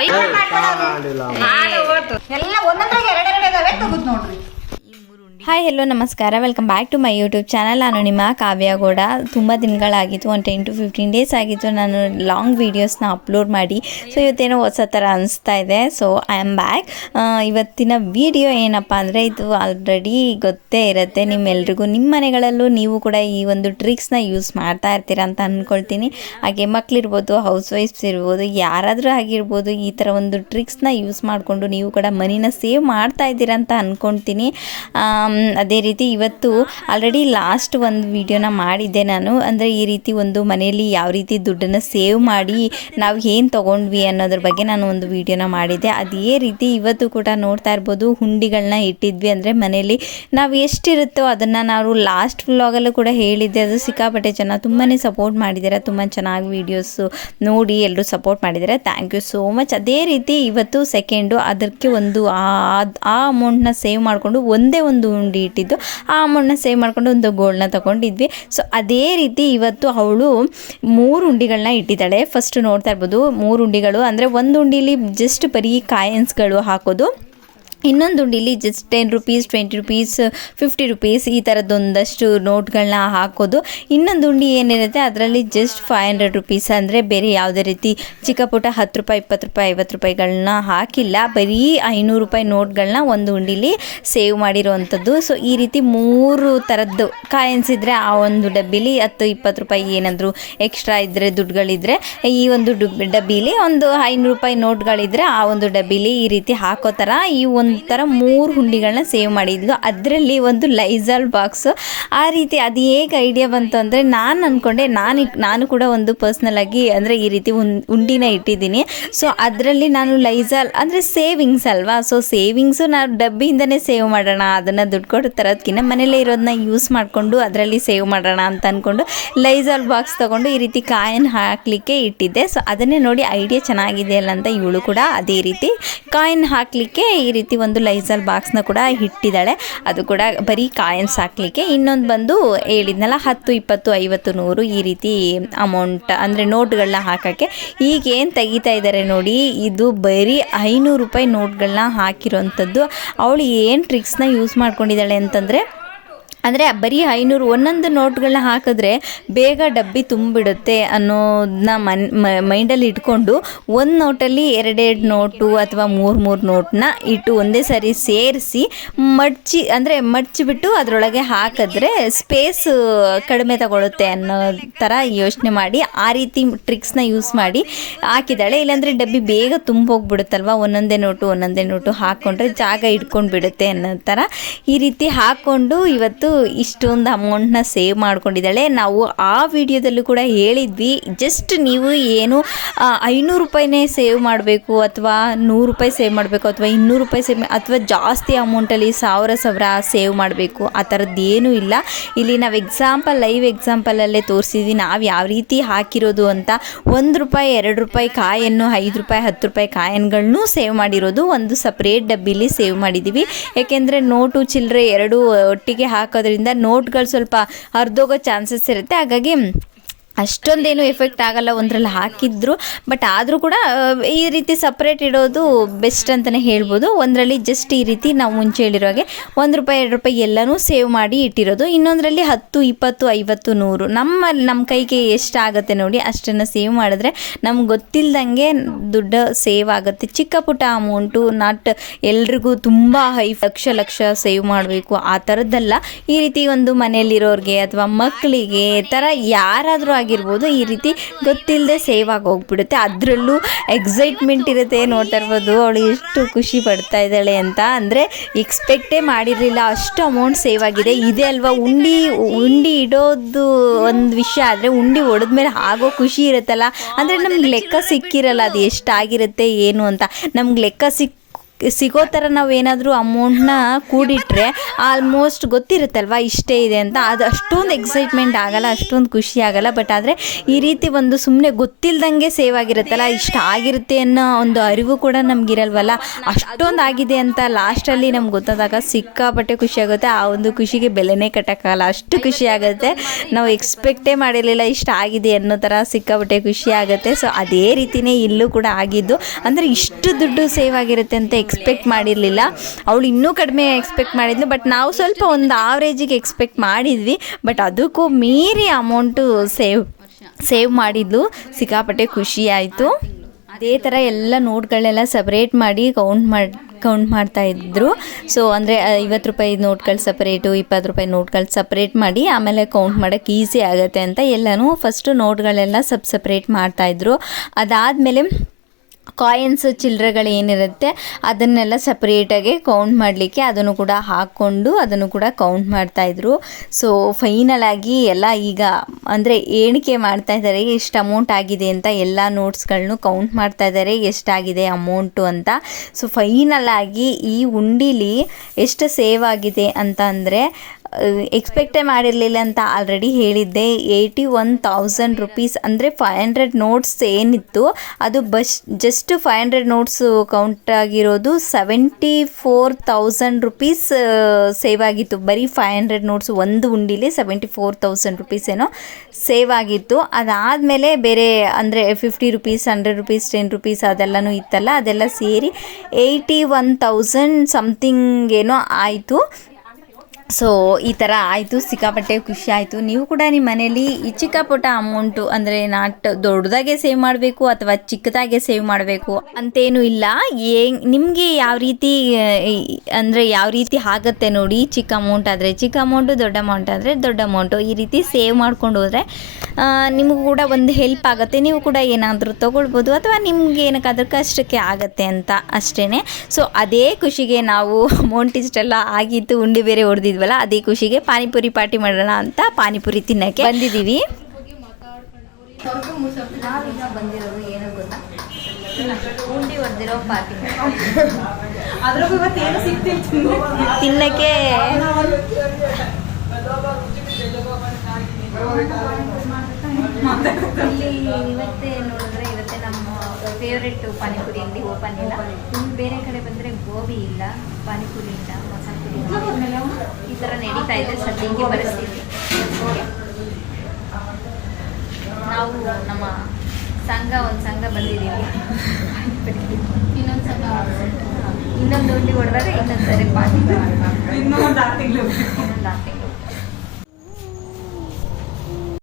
ಎಲ್ಲ ಒಂದೊಂದಾಗಿ ಎರಡೆರಡು ಇದಾವೆ ತೆಗೆದು ನೋಡ್ರಿ. ಹಾಯ್ ಹೆಲೋ ನಮಸ್ಕಾರ, welcome back to my YouTube channel. ನಾನು ನಿಮ್ಮ ಕಾವ್ಯ ಗೌಡ. ತುಂಬ ದಿನಗಳಾಗಿತ್ತು, ಒಂದು 10 to 15 ಡೇಸ್ ಆಗಿತ್ತು ನಾನು ಲಾಂಗ್ ವೀಡಿಯೋಸ್ನ ಅಪ್ಲೋಡ್ ಮಾಡಿ. ಸೊ ಇವತ್ತೇನೋ ಹೊಸ ಥರ ಅನಿಸ್ತಾ ಇದೆ. So I am back. ಇವತ್ತಿನ ವಿಡಿಯೋ ಏನಪ್ಪ ಅಂದರೆ, ಇದು ಆಲ್ರೆಡಿ ಗೊತ್ತೇ ಇರುತ್ತೆ ನಿಮ್ಮೆಲ್ರಿಗೂ. ನಿಮ್ಮ ಮನೆಗಳಲ್ಲೂ ನೀವು ಕೂಡ ಈ ಒಂದು ಟ್ರಿಕ್ಸ್ನ ಯೂಸ್ ಮಾಡ್ತಾ ಇರ್ತೀರ ಅಂತ ಅಂದ್ಕೊಳ್ತೀನಿ. ಹಾಗೆ ಮಕ್ಕಳಿರ್ಬೋದು, ಹೌಸ್ ವೈಫ್ಸ್ ಇರ್ಬೋದು, ಯಾರಾದರೂ ಆಗಿರ್ಬೋದು, ಈ ಥರ ಒಂದು ಟ್ರಿಕ್ಸ್ನ ಯೂಸ್ ಮಾಡಿಕೊಂಡು ನೀವು ಕೂಡ ಮನಿನ ಸೇವ್ ಮಾಡ್ತಾ ಇದ್ದೀರಾ ಅಂತ ಅಂದ್ಕೊಳ್ತೀನಿ. ಅದೇ ರೀತಿ ಇವತ್ತು ಆಲ್ರೆಡಿ ಲಾಸ್ಟ್ ಒಂದು ವಿಡಿಯೋನ ಮಾಡಿದ್ದೆ ನಾನು. ಅಂದರೆ ಈ ರೀತಿ ಒಂದು ಮನೆಯಲ್ಲಿ ಯಾವ ರೀತಿ ದುಡ್ಡನ್ನು ಸೇವ್ ಮಾಡಿ ನಾವು ಏನು ತೊಗೊಂಡ್ವಿ ಅನ್ನೋದ್ರ ಬಗ್ಗೆ ನಾನು ಒಂದು ವಿಡಿಯೋನ ಮಾಡಿದ್ದೆ. ಅದೇ ರೀತಿ ಇವತ್ತು ಕೂಡ ನೋಡ್ತಾ ಇರ್ಬೋದು, ಹುಂಡಿಗಳನ್ನ ಇಟ್ಟಿದ್ವಿ. ಅಂದರೆ ಮನೆಯಲ್ಲಿ ನಾವು ಎಷ್ಟಿರುತ್ತೋ ಅದನ್ನು ನಾವು ಲಾಸ್ಟ್ ವ್ಲಾಗಲ್ಲೂ ಕೂಡ ಹೇಳಿದ್ದೆ. ಅದು ಸಿಕ್ಕಾಪಟ್ಟೆ ಜನ ತುಂಬಾ ಸಪೋರ್ಟ್ ಮಾಡಿದ್ದಾರೆ, ತುಂಬ ಚೆನ್ನಾಗಿ ವೀಡಿಯೋಸು ನೋಡಿ ಎಲ್ಲರೂ ಸಪೋರ್ಟ್ ಮಾಡಿದ್ದಾರೆ. Thank you so much. ಅದೇ ರೀತಿ ಇವತ್ತು ಸೆಕೆಂಡು ಅದಕ್ಕೆ ಒಂದು ಆ ಅಮೌಂಟ್ನ ಸೇವ್ ಮಾಡಿಕೊಂಡು ಒಂದೇ ಒಂದು ಉಂಡಿ ಇಟ್ಟಿದ್ದು, ಆ ಅಮೌಂಟ್ನ ಸೇವ್ ಮಾಡ್ಕೊಂಡು ಒಂದು ಗೋಲ್ಡ್ನ ತೊಗೊಂಡಿದ್ವಿ. ಸೊ ಅದೇ ರೀತಿ ಇವತ್ತು ಅವಳು 3 ಉಂಡಿಗಳನ್ನ ಇಟ್ಟಿದ್ದಾಳೆ. ಫಸ್ಟ್ ನೋಡ್ತಾ ಇರ್ಬೋದು 3 ಉಂಡಿಗಳು. ಅಂದರೆ ಒಂದು ಉಂಡಿಲಿ ಜಸ್ಟ್ ಬರೀ ಕಾಯಿನ್ಸ್ಗಳು ಹಾಕೋದು, ಇನ್ನೊಂದು ಉಂಡಿಲಿ ಜಸ್ಟ್ 10 ರೂಪೀಸ್, 20 ರೂಪೀಸ್, 50 ರೂಪೀಸ್ ಈ ಥರದ್ದೊಂದಷ್ಟು ನೋಟ್ಗಳನ್ನ ಹಾಕೋದು. ಇನ್ನೊಂದು ಉಂಡಿ ಏನಿರುತ್ತೆ ಅದರಲ್ಲಿ ಜಸ್ಟ್ 500 ರೂಪೀಸ್, ಅಂದರೆ ಬೇರೆ ಯಾವುದೇ ರೀತಿ ಚಿಕ್ಕ ಪುಟ್ಟ 10 ರೂಪಾಯಿ, 20 ರೂಪಾಯಿ, 50 ರೂಪಾಯಿಗಳನ್ನ ಹಾಕಿಲ್ಲ. ಬರೀ 500 ರೂಪಾಯಿ ನೋಟ್ಗಳನ್ನ ಒಂದು ಉಂಡಿಲಿ ಸೇವ್ ಮಾಡಿರೋವಂಥದ್ದು. ಸೊ ಈ ರೀತಿ 3 ಥರದ್ದು ಕಾಯಿನ್ಸ್ ಇದ್ದರೆ ಆ ಒಂದು ಡಬ್ಬಿಲಿ 10, 20 ರೂಪಾಯಿ ಏನಾದರೂ ಎಕ್ಸ್ಟ್ರಾ ಇದ್ದರೆ ದುಡ್ಡುಗಳಿದ್ದರೆ ಈ ಒಂದು ಡಬ್ಬಿಲಿ, ಒಂದು 500 ರೂಪಾಯಿ ನೋಟ್ಗಳಿದ್ದರೆ ಆ ಒಂದು ಡಬ್ಬಿಲಿ ಈ ರೀತಿ ಹಾಕೋ ಥರ ಈ ಒಂದು ಥರ 3 ಹುಂಡಿಗಳನ್ನ ಸೇವ್ ಮಾಡಿದ್ಲು. ಅದರಲ್ಲಿ ಒಂದು ಲೈಜಾಲ್ ಬಾಕ್ಸು. ಆ ರೀತಿ ಅದು ಹೇಗೆ ಐಡಿಯಾ ಬಂತು ಅಂದರೆ, ನಾನು ಅಂದ್ಕೊಂಡೆ ನಾನು ಕೂಡ ಒಂದು ಪರ್ಸ್ನಲಾಗಿ ಅಂದರೆ ಈ ರೀತಿ ಉಂಡಿನ ಇಟ್ಟಿದ್ದೀನಿ. ಸೊ ಅದರಲ್ಲಿ ನಾನು ಲೈಜಾಲ್ ಅಂದರೆ ಸೇವಿಂಗ್ಸ್ ಅಲ್ವಾ, ಸೊ ಸೇವಿಂಗ್ಸು ನಾವು ಡಬ್ಬಿಯಿಂದನೇ ಸೇವ್ ಮಾಡೋಣ, ಅದನ್ನು ದುಡ್ಡು ಕೊಟ್ಟು ತರೋದಕ್ಕಿಂತ ಮನೇಲೇ ಇರೋದನ್ನ ಯೂಸ್ ಮಾಡಿಕೊಂಡು ಅದರಲ್ಲಿ ಸೇವ್ ಮಾಡೋಣ ಅಂತ ಅಂದ್ಕೊಂಡು ಲೈಜಾಲ್ ಬಾಕ್ಸ್ ತೊಗೊಂಡು ಈ ರೀತಿ ಕಾಯಿನ್ ಹಾಕಲಿಕ್ಕೆ ಇಟ್ಟಿದ್ದೆ. ಸೊ ಅದನ್ನೇ ನೋಡಿ ಐಡಿಯಾ ಚೆನ್ನಾಗಿದೆ ಅಲ್ಲ ಅಂತ ಇವಳು ಕೂಡ ಅದೇ ರೀತಿ ಕಾಯಿನ್ ಹಾಕಲಿಕ್ಕೆ ಈ ರೀತಿ ಒಂದು ಲೈಜಾಲ್ ಬಾಕ್ಸ್ನ ಕೂಡ ಇಟ್ಟಿದ್ದಾಳೆ. ಅದು ಕೂಡ ಬರೀ ಕಾಯಿನ್ಸ್ ಹಾಕಲಿಕ್ಕೆ. ಇನ್ನೊಂದು ಬಂದು ಹೇಳಿದ್ನಲ್ಲ 10, 20, 50, 100 ಈ ರೀತಿ ಅಮೌಂಟ್ ಅಂದರೆ ನೋಟ್ಗಳನ್ನ ಹಾಕೋಕ್ಕೆ. ಈಗೇನು ತೆಗಿತಾ ಇದ್ದಾರೆ ನೋಡಿ, ಇದು ಬರೀ 500 ರೂಪಾಯಿ ನೋಟ್ಗಳನ್ನ ಹಾಕಿರೋವಂಥದ್ದು. ಅವಳು ಏನು ಟ್ರಿಕ್ಸ್ನ ಯೂಸ್ ಮಾಡ್ಕೊಂಡಿದ್ದಾಳೆ ಅಂತಂದರೆ, ಅಂದರೆ ಬರೀ 500 ಒಂದೊಂದು ನೋಟ್ಗಳನ್ನ ಹಾಕಿದ್ರೆ ಬೇಗ ಡಬ್ಬಿ ತುಂಬಿಡುತ್ತೆ ಅನ್ನೋದನ್ನ ಮೈಂಡಲ್ಲಿ ಇಟ್ಕೊಂಡು ಒಂದು ನೋಟಲ್ಲಿ 2 ನೋಟು ಅಥವಾ 3 ನೋಟನ್ನ ಇಟ್ಟು ಒಂದೇ ಸಾರಿ ಸೇರಿಸಿ ಮಡ್ಚಿಬಿಟ್ಟು ಅದರೊಳಗೆ ಹಾಕಿದ್ರೆ ಸ್ಪೇಸ್ ಕಡಿಮೆ ತಗೊಳುತ್ತೆ ಅನ್ನೋ ಥರ ಯೋಚನೆ ಮಾಡಿ ಆ ರೀತಿ ಟ್ರಿಕ್ಸ್ನ ಯೂಸ್ ಮಾಡಿ ಹಾಕಿದ್ದಾಳೆ. ಇಲ್ಲಾಂದರೆ ಡಬ್ಬಿ ಬೇಗ ತುಂಬೋಗ್ಬಿಡುತ್ತಲ್ವ, ಒಂದೊಂದೇ ನೋಟು ಹಾಕ್ಕೊಂಡ್ರೆ ಜಾಗ ಇಟ್ಕೊಂಡು ಬಿಡುತ್ತೆ ಅನ್ನೋ ಥರ ಈ ರೀತಿ ಹಾಕ್ಕೊಂಡು ಇವತ್ತು ಇಷ್ಟೊಂದು ಅಮೌಂಟ್ನ ಸೇವ್ ಮಾಡ್ಕೊಂಡಿದ್ದಾಳೆ. ನಾವು ಆ ವಿಡಿಯೋದಲ್ಲೂ ಕೂಡ ಹೇಳಿದ್ವಿ, ಜಸ್ಟ್ ನೀವು ಏನು 500 ರೂಪಾಯಿನೇ ಸೇವ್ ಮಾಡಬೇಕು ಅಥವಾ 100 ರೂಪಾಯಿ ಸೇವ್ ಮಾಡಬೇಕು ಅಥವಾ 200 ರೂಪಾಯಿ ಸೇವ್ ಅಥವಾ ಜಾಸ್ತಿ ಅಮೌಂಟಲ್ಲಿ 1000 ಸೇವ್ ಮಾಡಬೇಕು, ಆ ಥರದ್ದು ಏನೂ ಇಲ್ಲ. ಇಲ್ಲಿ ನಾವು ಲೈವ್ ಎಕ್ಸಾಂಪಲಲ್ಲೇ ತೋರಿಸಿದ್ವಿ ನಾವು ಯಾವ ರೀತಿ ಹಾಕಿರೋದು ಅಂತ. 1 ರೂಪಾಯಿ, 2 ರೂಪಾಯಿ ಕಾಯನ್ನು, 5 ರೂಪಾಯಿ, 10 ರೂಪಾಯಿ ಕಾಯಿನ್ಗಳನ್ನೂ ಸೇವ್ ಮಾಡಿರೋದು ಒಂದು ಸಪ್ರೇಟ್ ಡಬ್ಬಿಲಿ ಸೇವ್ ಮಾಡಿದ್ದೀವಿ. ಯಾಕೆಂದರೆ ನೋಟು ಚಿಲ್ಲರೆ ಎರಡೂ ಒಟ್ಟಿಗೆ ಹಾಕೋದ್ರಿಂದ ನೋಟ್ಗಳು ಸ್ವಲ್ಪ ಹರಿದೋಗೋ ಚಾನ್ಸಸ್ ಇರುತ್ತೆ. ಹಾಗಾಗಿ ಅಷ್ಟೊಂದೇನು ಎಫೆಕ್ಟ್ ಆಗಲ್ಲ ಒಂದರಲ್ಲಿ ಹಾಕಿದ್ರು. ಬಟ್ ಆದರೂ ಕೂಡ ಈ ರೀತಿ ಸಪ್ರೇಟ್ ಇಡೋದು ಬೆಸ್ಟ್ ಅಂತಲೇ ಹೇಳ್ಬೋದು. ಒಂದರಲ್ಲಿ ಜಸ್ಟ್ ಈ ರೀತಿ ನಾವು ಮುಂಚೆ ಹೇಳಿರೋ ಹಾಗೆ 1 ರೂಪಾಯಿ, 2 ರೂಪಾಯಿ ಎಲ್ಲನೂ ಸೇವ್ ಮಾಡಿ ಇಟ್ಟಿರೋದು. ಇನ್ನೊಂದರಲ್ಲಿ 10, 20, 50, 100 ನಮ್ಮ ಕೈಗೆ ಎಷ್ಟಾಗುತ್ತೆ ನೋಡಿ ಅಷ್ಟನ್ನು ಸೇವ್ ಮಾಡಿದ್ರೆ ನಮ್ಗೆ ಗೊತ್ತಿಲ್ಲದಂಗೆ ದುಡ್ಡು ಸೇವ್ ಆಗುತ್ತೆ. ಚಿಕ್ಕ ಪುಟ್ಟ ಅಮೌಂಟು, ನಾಟ್ ಎಲ್ರಿಗೂ ತುಂಬ ಲಕ್ಷ ಸೇವ್ ಮಾಡಬೇಕು ಆ ಥರದ್ದಲ್ಲ. ಈ ರೀತಿ ಒಂದು ಮನೆಯಲ್ಲಿರೋರಿಗೆ ಅಥವಾ ಮಕ್ಕಳಿಗೆ ಥರ ಯಾರಾದರೂ ಆಗಿರ್ಬೋದು, ಈ ರೀತಿ ಗೊತ್ತಿಲ್ಲದೆ ಸೇವ್ ಆಗಿ ಹೋಗ್ಬಿಡುತ್ತೆ. ಅದರಲ್ಲೂ ಎಕ್ಸೈಟ್ಮೆಂಟ್ ಇರುತ್ತೆ. ನೋಡ್ತಾ ಇರ್ಬೋದು ಅವಳು ಎಷ್ಟು ಖುಷಿ ಪಡ್ತಾ ಇದ್ದಾಳೆ ಅಂತ. ಅಂದರೆ ಎಕ್ಸ್ಪೆಕ್ಟೇ ಮಾಡಿರಲಿಲ್ಲ ಅಷ್ಟು ಅಮೌಂಟ್ ಸೇವ್ ಆಗಿದೆ. ಇದೆ ಅಲ್ವಾ ಉಂಡಿ ಇಡೋದು ಒಂದು ವಿಷಯ, ಆದರೆ ಉಂಡಿ ಹೊಡೆದ್ಮೇಲೆ ಆಗೋ ಖುಷಿ ಇರುತ್ತಲ್ಲ, ಅಂದರೆ ನಮ್ಗೆ ಲೆಕ್ಕ ಸಿಕ್ಕಿರಲ್ಲ ಅದು ಎಷ್ಟಾಗಿರುತ್ತೆ ಏನು ಅಂತ. ನಮ್ಗೆ ಲೆಕ್ಕ ಸಿಗೋ ಥರ ನಾವು ಏನಾದರೂ ಅಮೌಂಟ್ನ ಕೂಡಿಟ್ರೆ ಆಲ್ಮೋಸ್ಟ್ ಗೊತ್ತಿರುತ್ತಲ್ವ ಇಷ್ಟೇ ಇದೆ ಅಂತ, ಅದು ಅಷ್ಟೊಂದು ಎಕ್ಸೈಟ್ಮೆಂಟ್ ಆಗಲ್ಲ, ಅಷ್ಟೊಂದು ಖುಷಿ ಆಗಲ್ಲ. ಬಟ್ ಆದರೆ ಈ ರೀತಿ ಒಂದು ಸುಮ್ಮನೆ ಗೊತ್ತಿಲ್ದಂಗೆ ಸೇವ್ ಆಗಿರುತ್ತಲ್ಲ, ಇಷ್ಟ ಆಗಿರುತ್ತೆ ಅನ್ನೋ ಒಂದು ಅರಿವು ಕೂಡ ನಮಗಿರಲ್ವಲ್ಲ, ಅಷ್ಟೊಂದು ಆಗಿದೆ ಅಂತ ಲಾಸ್ಟಲ್ಲಿ ನಮ್ಗೆ ಗೊತ್ತಾದಾಗ ಸಿಕ್ಕಾಪಟ್ಟೆ ಖುಷಿ ಆಗುತ್ತೆ. ಆ ಒಂದು ಖುಷಿಗೆ ಬೆಲೆನೇ ಕಟ್ಟೋಕ್ಕಾಗಲ್ಲ, ಅಷ್ಟು ಖುಷಿ ಆಗುತ್ತೆ. ನಾವು ಎಕ್ಸ್ಪೆಕ್ಟೇ ಮಾಡಿರಲಿಲ್ಲ ಇಷ್ಟ ಆಗಿದೆ ಅನ್ನೋ ಥರ ಸಿಕ್ಕಾಪಟ್ಟೆ ಖುಷಿ ಆಗುತ್ತೆ. ಸೊ ಅದೇ ರೀತಿಯೇ ಇಲ್ಲೂ ಕೂಡ ಆಗಿದ್ದು. ಅಂದರೆ ಇಷ್ಟು ದುಡ್ಡು ಸೇವ್ ಆಗಿರುತ್ತೆ ಅಂತ ಎಕ್ಸ್ಪೆಕ್ಟ್ ಮಾಡಿರಲಿಲ್ಲ. ಅವಳು ಇನ್ನೂ ಕಡಿಮೆ ಎಕ್ಸ್ಪೆಕ್ಟ್ ಮಾಡಿದ್ಲು, ಬಟ್ ನಾವು ಸ್ವಲ್ಪ ಒಂದು ಆವ್ರೇಜಿಗೆ ಎಕ್ಸ್ಪೆಕ್ಟ್ ಮಾಡಿದ್ವಿ. ಬಟ್ ಅದಕ್ಕೂ ಮೀರಿ ಅಮೌಂಟು ಸೇವ್ ಮಾಡಿದ್ಲು. ಸಿಕ್ಕಾಪಟ್ಟೆ ಖುಷಿ ಆಯಿತು. ಅದೇ ಥರ ಎಲ್ಲ ನೋಟ್ಗಳೆಲ್ಲ ಸಪ್ರೇಟ್ ಮಾಡಿ ಕೌಂಟ್ ಮಾಡ್ತಾಯಿದ್ರು. ಸೊ ಅಂದರೆ 50 ರೂಪಾಯಿ ನೋಟ್ಗಳು ಸಪ್ರೇಟು, 20 ರೂಪಾಯಿ ನೋಟ್ಗಳು ಸಪ್ರೇಟ್ ಮಾಡಿ ಆಮೇಲೆ ಕೌಂಟ್ ಮಾಡೋಕ್ಕೆ ಈಸಿ ಆಗುತ್ತೆ ಅಂತ ಎಲ್ಲನೂ ಫಸ್ಟು ನೋಟ್ಗಳೆಲ್ಲ ಸಪ್ರೇಟ್ ಮಾಡ್ತಾಯಿದ್ರು. ಅದಾದಮೇಲೆ ಕಾಯಿನ್ಸ್ ಚಿಲ್ಲರೆಗಳು ಏನಿರುತ್ತೆ ಅದನ್ನೆಲ್ಲ ಸಪ್ರೇಟಾಗಿ ಕೌಂಟ್ ಮಾಡಲಿಕ್ಕೆ ಅದನ್ನು ಕೂಡ ಹಾಕ್ಕೊಂಡು ಅದನ್ನು ಕೂಡ ಕೌಂಟ್ ಮಾಡ್ತಾಯಿದ್ರು. ಸೊ ಫೈನಲಾಗಿ ಎಲ್ಲ ಈಗ ಅಂದರೆ ಎಣಿಕೆ ಮಾಡ್ತಾಯಿದ್ದಾರೆ ಎಷ್ಟು ಅಮೌಂಟ್ ಆಗಿದೆ ಅಂತ. ಎಲ್ಲ ನೋಟ್ಸ್ಗಳನ್ನೂ ಕೌಂಟ್ ಮಾಡ್ತಾಯಿದ್ದಾರೆ ಎಷ್ಟಾಗಿದೆ ಅಮೌಂಟು ಅಂತ. ಸೊ ಫೈನಲಾಗಿ ಈ ಉಂಡಿಲಿ ಎಷ್ಟು ಸೇವ್ ಆಗಿದೆ ಅಂತ ಅಂದರೆ ಎಕ್ಸ್ಪೆಕ್ಟೇ ಮಾಡಿರಲಿಲ್ಲ ಅಂತ ಆಲ್ರೆಡಿ ಹೇಳಿದ್ದೆ. 81,000 ರುಪೀಸ್ ಅಂದರೆ 500 ನೋಟ್ಸ್ ಏನಿತ್ತು ಅದು ಜಸ್ಟ್ 500 ನೋಟ್ಸು ಕೌಂಟ್ ಆಗಿರೋದು 74,000 ರುಪೀಸ್ ಸೇವ್ ಆಗಿತ್ತು. ಬರೀ 500 ನೋಟ್ಸ್ ಒಂದು ಉಂಡಿಲಿ 74,000 ರುಪೀಸ್ ಏನೋ ಸೇವ್ ಆಗಿತ್ತು. ಅದಾದಮೇಲೆ ಬೇರೆ ಅಂದರೆ 50 ರುಪೀಸ್, 100 ರುಪೀಸ್, 10 ರುಪೀಸ್ ಅದೆಲ್ಲನೂ ಇತ್ತಲ್ಲ, ಅದೆಲ್ಲ ಸೇರಿ 81,000 ಸಮಥಿಂಗ್ ಏನೋ ಆಯಿತು. ಸೊ ಈ ಥರ ಆಯಿತು. ಸಿಕ್ಕಾಪಟ್ಟೆ ಖುಷಿ ಆಯಿತು. ನೀವು ಕೂಡ ನಿಮ್ಮ ಮನೇಲಿ ಈ ಚಿಕ್ಕ ಪುಟ್ಟ ಅಮೌಂಟು ಅಂದರೆ ನಾಟ್ ದೊಡ್ಡದಾಗೆ ಸೇವ್ ಮಾಡಬೇಕು ಅಥವಾ ಚಿಕ್ಕದಾಗೆ ಸೇವ್ ಮಾಡಬೇಕು ಅಂತೇನೂ ಇಲ್ಲ. ನಿಮಗೆ ಯಾವ ರೀತಿ ಅಂದರೆ ಯಾವ ರೀತಿ ಆಗುತ್ತೆ ನೋಡಿ. ಚಿಕ್ಕ ಅಮೌಂಟ್ ಆದರೆ ಚಿಕ್ಕ ಅಮೌಂಟು, ದೊಡ್ಡ ಅಮೌಂಟ್ ಆದರೆ ದೊಡ್ಡ ಅಮೌಂಟು, ಈ ರೀತಿ ಸೇವ್ ಮಾಡ್ಕೊಂಡು ಹೋದರೆ ನಿಮಗೂ ಕೂಡ ಒಂದು ಹೆಲ್ಪ್ ಆಗುತ್ತೆ. ನೀವು ಕೂಡ ಏನಾದರೂ ತೊಗೊಳ್ಬೋದು ಅಥವಾ ನಿಮ್ಗೆ ಏನಕ್ಕಾದ್ರೂ ಕಷ್ಟಕ್ಕೆ ಆಗುತ್ತೆ ಅಂತ ಅಷ್ಟೇ. ಸೊ ಅದೇ ಖುಷಿಗೆ ನಾವು ಅಮೌಂಟ್ ಇಷ್ಟೆಲ್ಲ ಆಗಿತ್ತು, ಉಂಡಿ ಬೇರೆ ಹೊಡೆದಿದ್ವಿ, ಅದೇ ಖುಷಿಗೆ ಪಾನಿಪುರಿ ಪಾರ್ಟಿ ಮಾಡೋಣ ಅಂತ ಪಾನಿಪುರಿ ತಿನ್ನಕ್ಕೆ ಬಂದಿದ್ದೀವಿ. ನಾವೀಗ ಬಂದಿರೋದು ಏನೋ ಗೊತ್ತಾ, ಉಂಡಿ ಹೊಡೆದಿರೋ ಪಾರ್ಟಿ ತಿನ್ನಕ್ಕೆ. ಇವತ್ತೇ ನೋಡಿದ್ರೆ ಇವತ್ತೇ ನಮ್ಮ ಫೇವ್ರೆಟ್ ಪಾನಿಪುರಿ ಅಂಗಡಿ ಓಪನ್ ಇಲ್ಲ. ಬೇರೆ ಕಡೆ ಬಂದರೆ ಗೋಬಿ ಇಲ್ಲ, ಪಾನಿಪುರಿ ಇಲ್ಲ, ಮಸಾಲೆ ಪುರಿ ಇಲ್ಲ, ಈ ಥರ ನಡೀತಾ ಇದೆ ಸದ್ಯಕ್ಕೆ ಪರಿಸ್ಥಿತಿ. ನಾವು ನಮ್ಮ ಒಂದು ಸಂಘ ಬಂದಿದ್ದೀವಿ. ಇನ್ನೊಂದು ಉಂಡಿ ಹೊಡೆದಾಗ ಇನ್ನೊಂದು ಸರಿ ಪಾರ್ಟಿ, ಇನ್ನೊಂದು 6 ತಿಂಗಳು